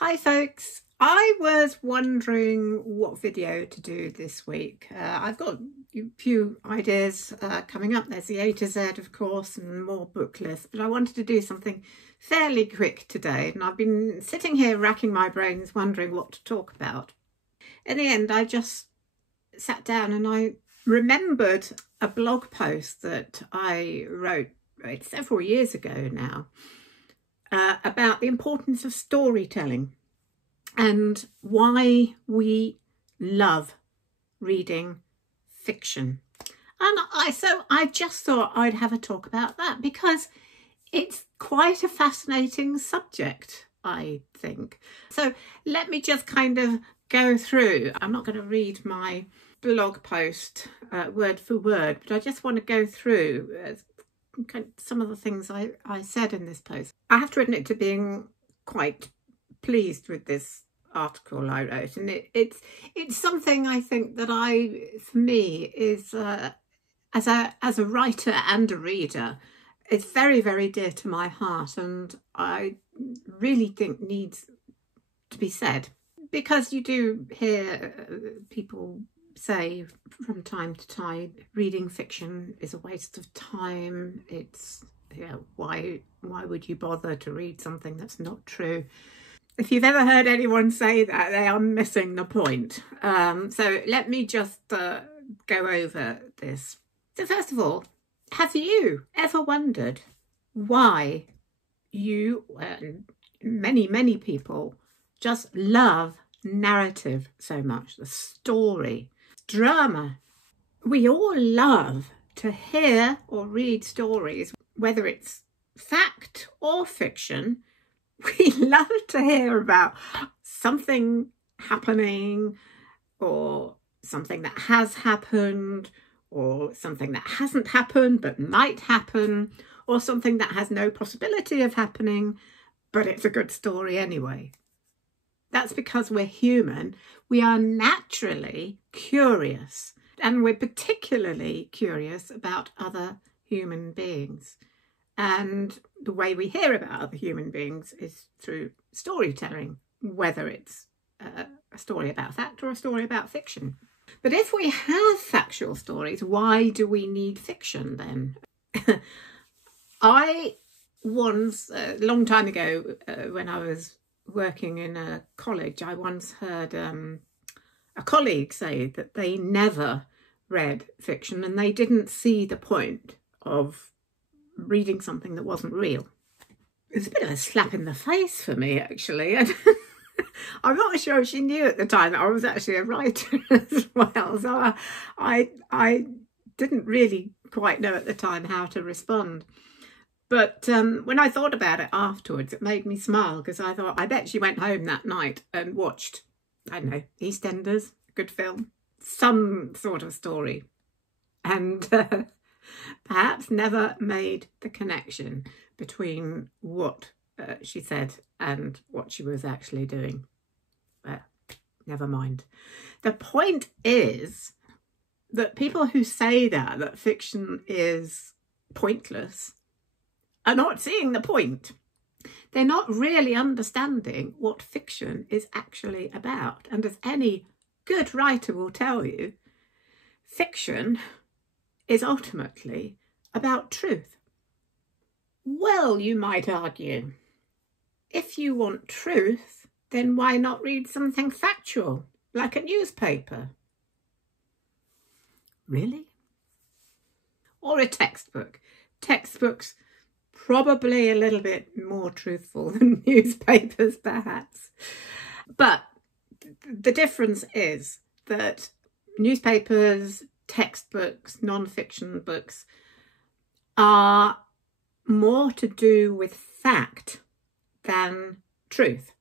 Hi folks, I was wondering what video to do this week. I've got a few ideas coming up. There's the A to Z, of course, and more book lists, but I wanted to do something fairly quick today, and I've been sitting here racking my brains wondering what to talk about. In the end, I just sat down and I remembered a blog post that I wrote several years ago now, about the importance of storytelling and why we love reading fiction. And I just thought I'd have a talk about that because it's quite a fascinating subject, I think. So let me just kind of go through. I'm not going to read my blog post word for word, but I just want to go through some of the things I said in this post. I have to admit to being quite pleased with this article I wrote, and it's something I think that for me is as a writer and a reader, it's very, very dear to my heart, and I really think needs to be said, because you do hear people say from time to time reading fiction is a waste of time. It's, why would you bother to read something that's not true? If you've ever heard anyone say that, they are missing the point. So let me just go over this. So first of all, have you ever wondered why you, many people, just love narrative so much, the story, drama? We all love to hear or read stories, whether it's fact or fiction. We love to hear about something happening, or something that has happened, or something that hasn't happened but might happen, or something that has no possibility of happening, but it's a good story anyway. That's because we're human. We are naturally curious, and we're particularly curious about other human beings. And the way we hear about other human beings is through storytelling, whether it's a story about fact or a story about fiction. But if we have factual stories, why do we need fiction then? I once, a long time ago, when I was working in a college, I once heard a colleague say that they never read fiction and they didn't see the point of reading something that wasn't real. It was a bit of a slap in the face for me, actually. And I'm not sure she knew at the time that I was actually a writer as well. So I didn't really quite know at the time how to respond. But when I thought about it afterwards, it made me smile, because I thought, I bet she went home that night and watched, I don't know, EastEnders, a good film, some sort of story, and perhaps never made the connection between what she said and what she was actually doing. But never mind. The point is that people who say that fiction is pointless are not seeing the point. They're not really understanding what fiction is actually about. And as any good writer will tell you, fiction is ultimately about truth. Well, you might argue, if you want truth, then why not read something factual, like a newspaper? Really? Or a textbook. Textbooks probably a little bit more truthful than newspapers, perhaps. But the difference is that newspapers, textbooks, non-fiction books are more to do with fact than truth.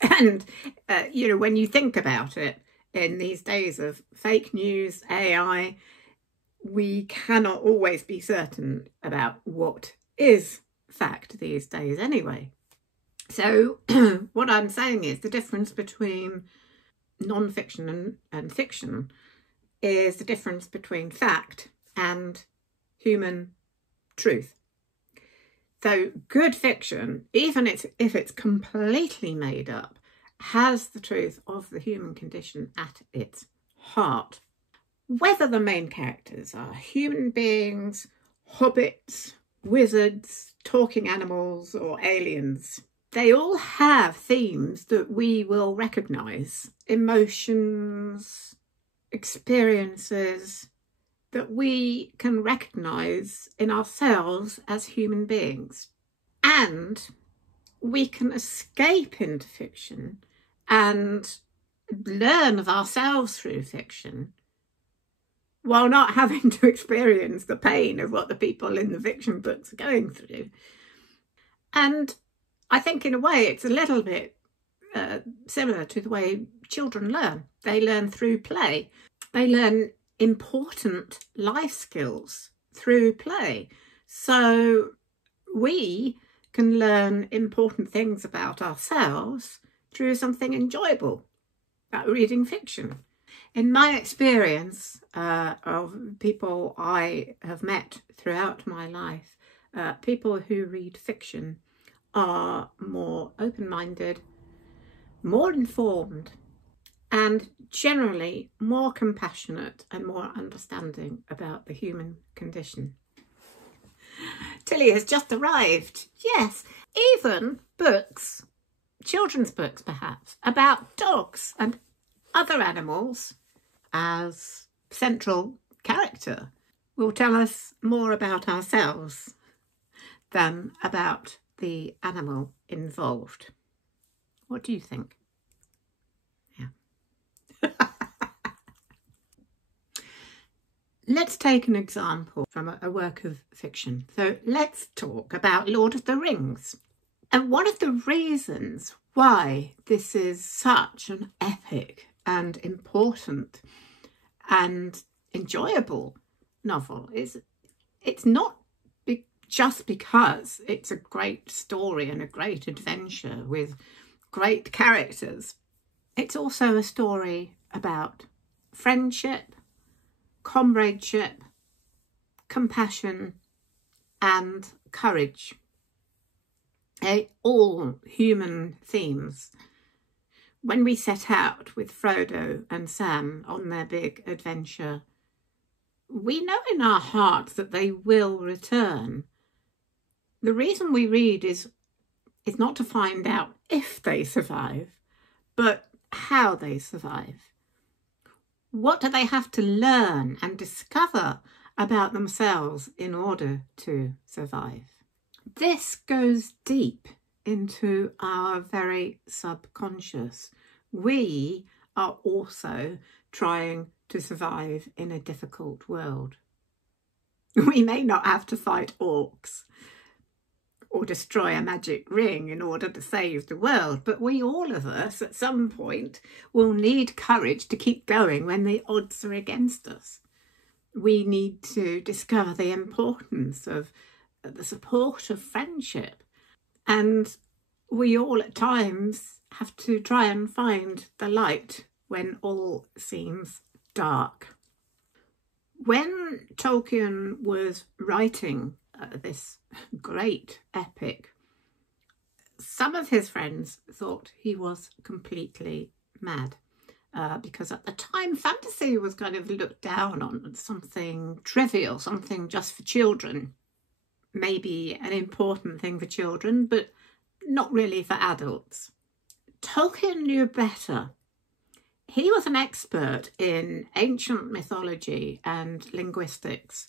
And, when you think about it, in these days of fake news, AI, we cannot always be certain about what is fact these days anyway. So what I'm saying is the difference between non-fiction and fiction is the difference between fact and human truth. Though good fiction, even if it's completely made up, has the truth of the human condition at its heart. Whether the main characters are human beings, hobbits, wizards, talking animals, or aliens, they all have themes that we will recognise, emotions, experiences that we can recognise in ourselves as human beings. And we can escape into fiction and learn of ourselves through fiction while not having to experience the pain of what the people in the fiction books are going through. And I think in a way it's a little bit similar to the way children learn. They learn through play. They learn important life skills through play. So we can learn important things about ourselves through something enjoyable, like reading fiction. In my experience of people I have met throughout my life, people who read fiction are more open-minded, more informed, and generally more compassionate and more understanding about the human condition. Tilly has just arrived. Yes, even books, children's books perhaps, about dogs and other animals as central character will tell us more about ourselves than about the animal involved. What do you think? Let's take an example from a work of fiction. So let's talk about Lord of the Rings. And one of the reasons why this is such an epic and important and enjoyable novel is it's not just because it's a great story and a great adventure with great characters. It's also a story about friendship, comradeship, compassion and courage. All human themes. When we set out with Frodo and Sam on their big adventure, we know in our hearts that they will return. The reason we read is not to find out if they survive, but how they survive. What do they have to learn and discover about themselves in order to survive? This goes deep into our very subconscious. We are also trying to survive in a difficult world. We may not have to fight orcs or destroy a magic ring in order to save the world, but we, all of us, at some point will need courage to keep going when the odds are against us. We need to discover the importance of the support of friendship, and we all at times have to try and find the light when all seems dark. When Tolkien was writing this great epic, some of his friends thought he was completely mad because at the time fantasy was kind of looked down on, something trivial, something just for children, maybe an important thing for children, but not really for adults. Tolkien knew better. He was an expert in ancient mythology and linguistics,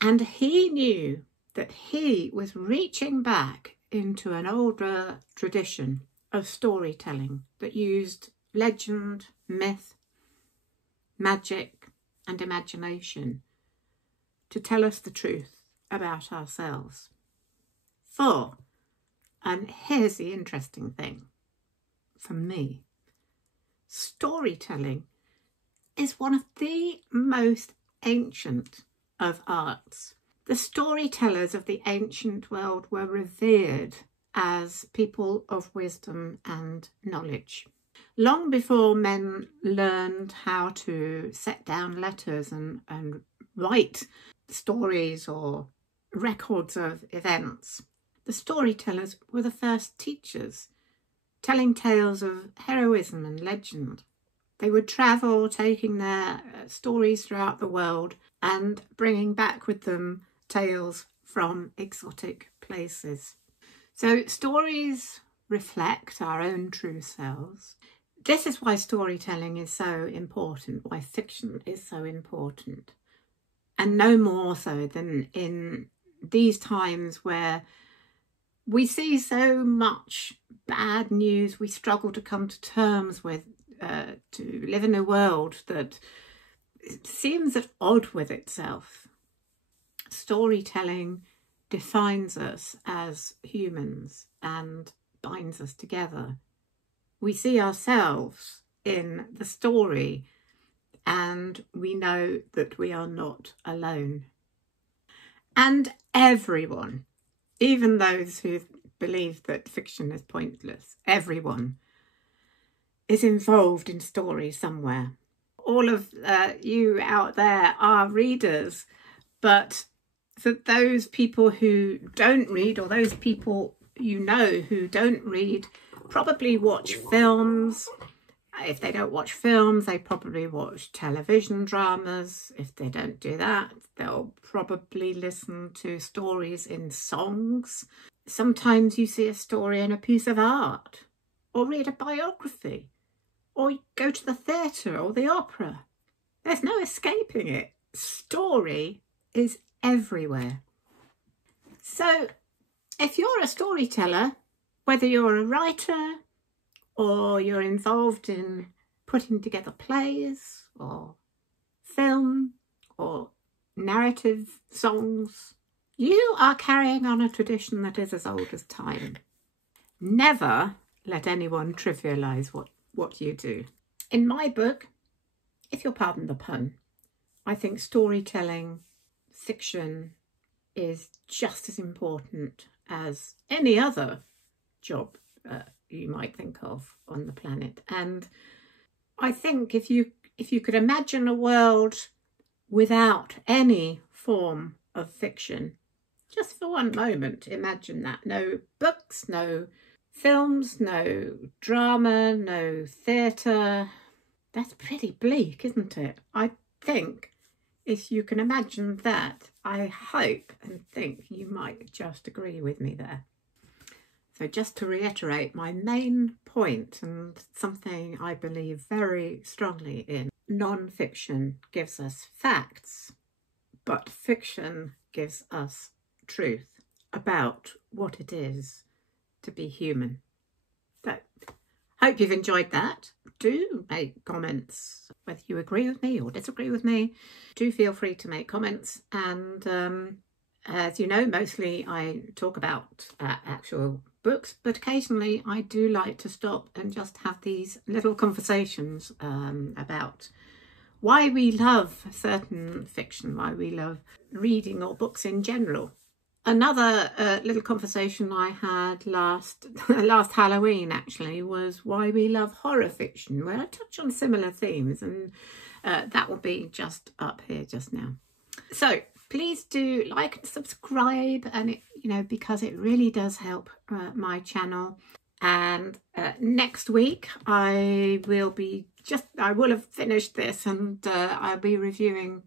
and he knew that he was reaching back into an older tradition of storytelling that used legend, myth, magic and imagination to tell us the truth about ourselves. And here's the interesting thing for me, storytelling is one of the most ancient of arts. The storytellers of the ancient world were revered as people of wisdom and knowledge. Long before men learned how to set down letters and write stories or records of events, The storytellers were the first teachers, telling tales of heroism and legend. They would travel, taking their stories throughout the world and bringing back with them tales from exotic places. So stories reflect our own true selves. This is why storytelling is so important, why fiction is so important. And no more so than in these times where we see so much bad news, we struggle to come to terms with, to live in a world that seems at odds with itself. Storytelling defines us as humans and binds us together. We see ourselves in the story and we know that we are not alone. And everyone, even those who believe that fiction is pointless, everyone is involved in story somewhere. All of you out there are readers, but for those people who don't read, or those people you know who don't read, probably watch films. If they don't watch films, they probably watch television dramas. If they don't do that, they'll probably listen to stories in songs. Sometimes you see a story in a piece of art, or read a biography, or go to the theatre or the opera. There's no escaping it. Story is everywhere. So if you're a storyteller, whether you're a writer or you're involved in putting together plays or film or narrative songs, you are carrying on a tradition that is as old as time. Never let anyone trivialise what you do. In my book, if you'll pardon the pun, I think storytelling, fiction is just as important as any other job you might think of on the planet. And I think if you could imagine a world without any form of fiction, just for one moment, imagine that. No books, no films, no drama, no theatre. That's pretty bleak, isn't it? I think if you can imagine that, I hope and think you might just agree with me there. So just to reiterate my main point, and something I believe very strongly in, non-fiction gives us facts, but fiction gives us truth about what it is to be human. So, hope you've enjoyed that. Do make comments, whether you agree with me or disagree with me. Do feel free to make comments. And as you know, mostly I talk about actual books, but occasionally I do like to stop and just have these little conversations about why we love certain fiction, why we love reading or books in general. Another little conversation I had last Halloween actually was why we love horror fiction, where I touch on similar themes, and that will be just up here just now. So please do like and subscribe, and because it really does help my channel. And next week I will have finished this, and I'll be reviewing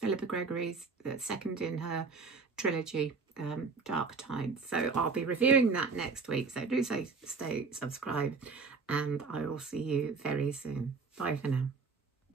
Philippa Gregory's second in her trilogy, Dark Tides. So I'll be reviewing that next week. So do stay subscribed, and I will see you very soon. Bye for now.